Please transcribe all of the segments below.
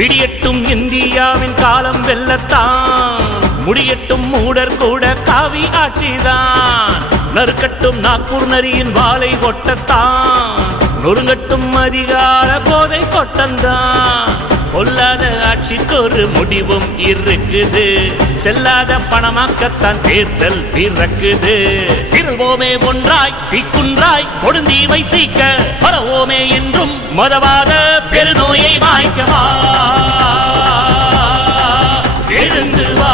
விடியட்டும் இந்தியாவின் காலம் வெல்லத்தான், முடியட்டும் மூடர் கூட காவி ஆட்சிதான், நறுக்கட்டும் நாக்பூர் நரியின் வாளை ஒட்டத்தான், நொறுங்கட்டும் அதிகார போதை கொட்டந்தான். பொல்லாத ஆட்சிக்கு ஒரு முடிவும் இருக்குது, செல்லாத பணமாக்கத்தான் தேர்தல் பிறக்குது. திரள்வோமே ஒன்றாய் தீக்குன்றாய் கொடுந்தி வைத்திக்க, பரவோமே என்றும் மதவாத பெருநோயை மாய்க்கவா, எழுந்து வா.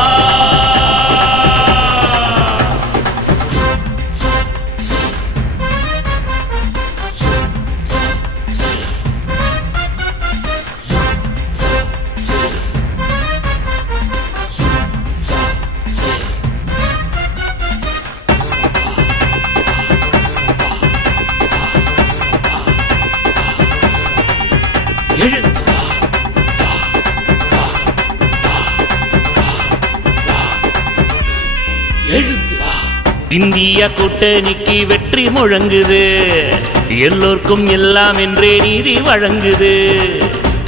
இந்திய கூட்டணிக்கு வெற்றி முழங்குது, எல்லோருக்கும் எல்லாம் என்றே நீதி வழங்குது.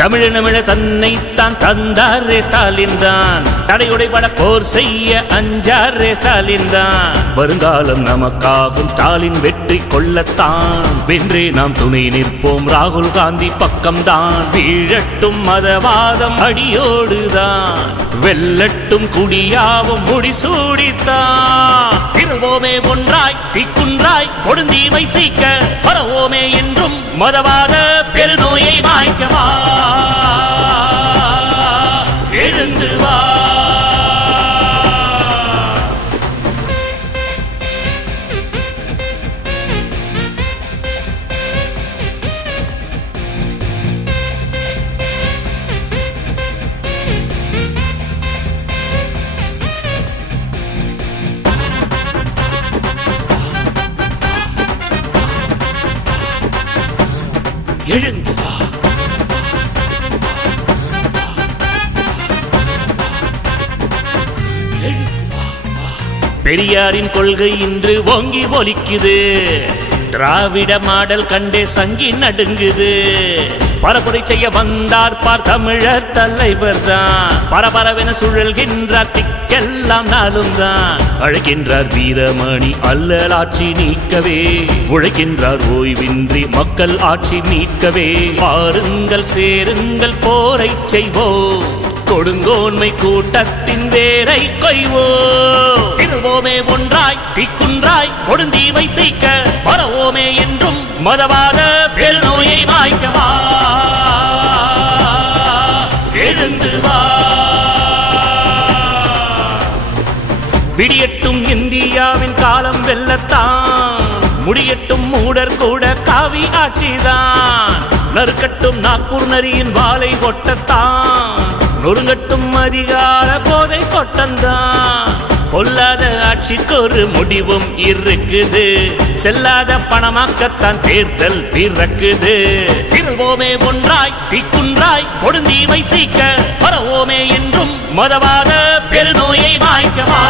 தமிழ தன்னைத்தான் தந்தாரே ஸ்டாலின் தான், தடையுடைபட போர் செய்ய அஞ்சாரே ஸ்டாலின் தான். வருங்காலம் நமக்காகும் ஸ்டாலின் வெற்றி கொள்ளத்தான், வென்றே நாம் துணை நிற்போம் ராகுல் காந்தி பக்கம்தான். வீழட்டும் மதவாதம் அடியோடுதான், வெல்லட்டும் குடியாவும் முடிசூடித்தான். திரள்வோமே ஒன்றாய் தீக்குன்றாய் கொடுந்தி வைத்திக்க, பரவோமே என்றும் மதவாத பெருநோயை மாய்க்கவா, எழுந்து வா. எழுந்து வா. பெரியாரின் கொள்கை இன்று ஓங்கி ஒலிக்குது, திராவிட மாடல் கண்டே சங்கி நடுங்குது. பரப்புரை செய்ய வந்தார் பார் தமிழர் தலைவர் தான், பரபரவென சுழல்கின்றார் திக்கெல்லாம் நாளும் தான். அழைக்கின்றார் வீரமணி அல்லல் ஆட்சி நீக்கவே, உழைக்கின்றார் ஓய்வின்றி மக்கள் ஆட்சி மீட்கவே. பாருங்கள் சேருங்கள் போரை செய்வோம், கொடுங்கோன்மை கூட்டத்தின் வேரை கொய்வோ. திரள்வோமே ஒன்றாய் தீக்குன்றாய் கொடுந்தி வைத்திக்க, பரவோமே என்றும் மதவாத பெருநோயை மாய்க்கவா, எழுந்து வா. விடியட்டும் இந்தியாவின் காலம் வெல்லத்தான், முடியட்டும் மூடர் கூட காவி ஆட்சிதான், நறுக்கட்டும் நாக்பூர் நரியின் வாளை ஒட்டத்தான், நொறுங்கட்டும் அதிகார போதை கொட்டந்தான். பொல்லாத ஆட்சிக்கு ஒரு முடிவும் இருக்குது, செல்லாத பணமாக்கத்தான் தேர்தல் பிறக்குது. திரள்வோமே ஒன்றாய் தீக்குன்றாய் கொடுந்தி வைத்திக்க, பரவோமே என்றும் மதவாத பெருநோயை மாய்க்கவா.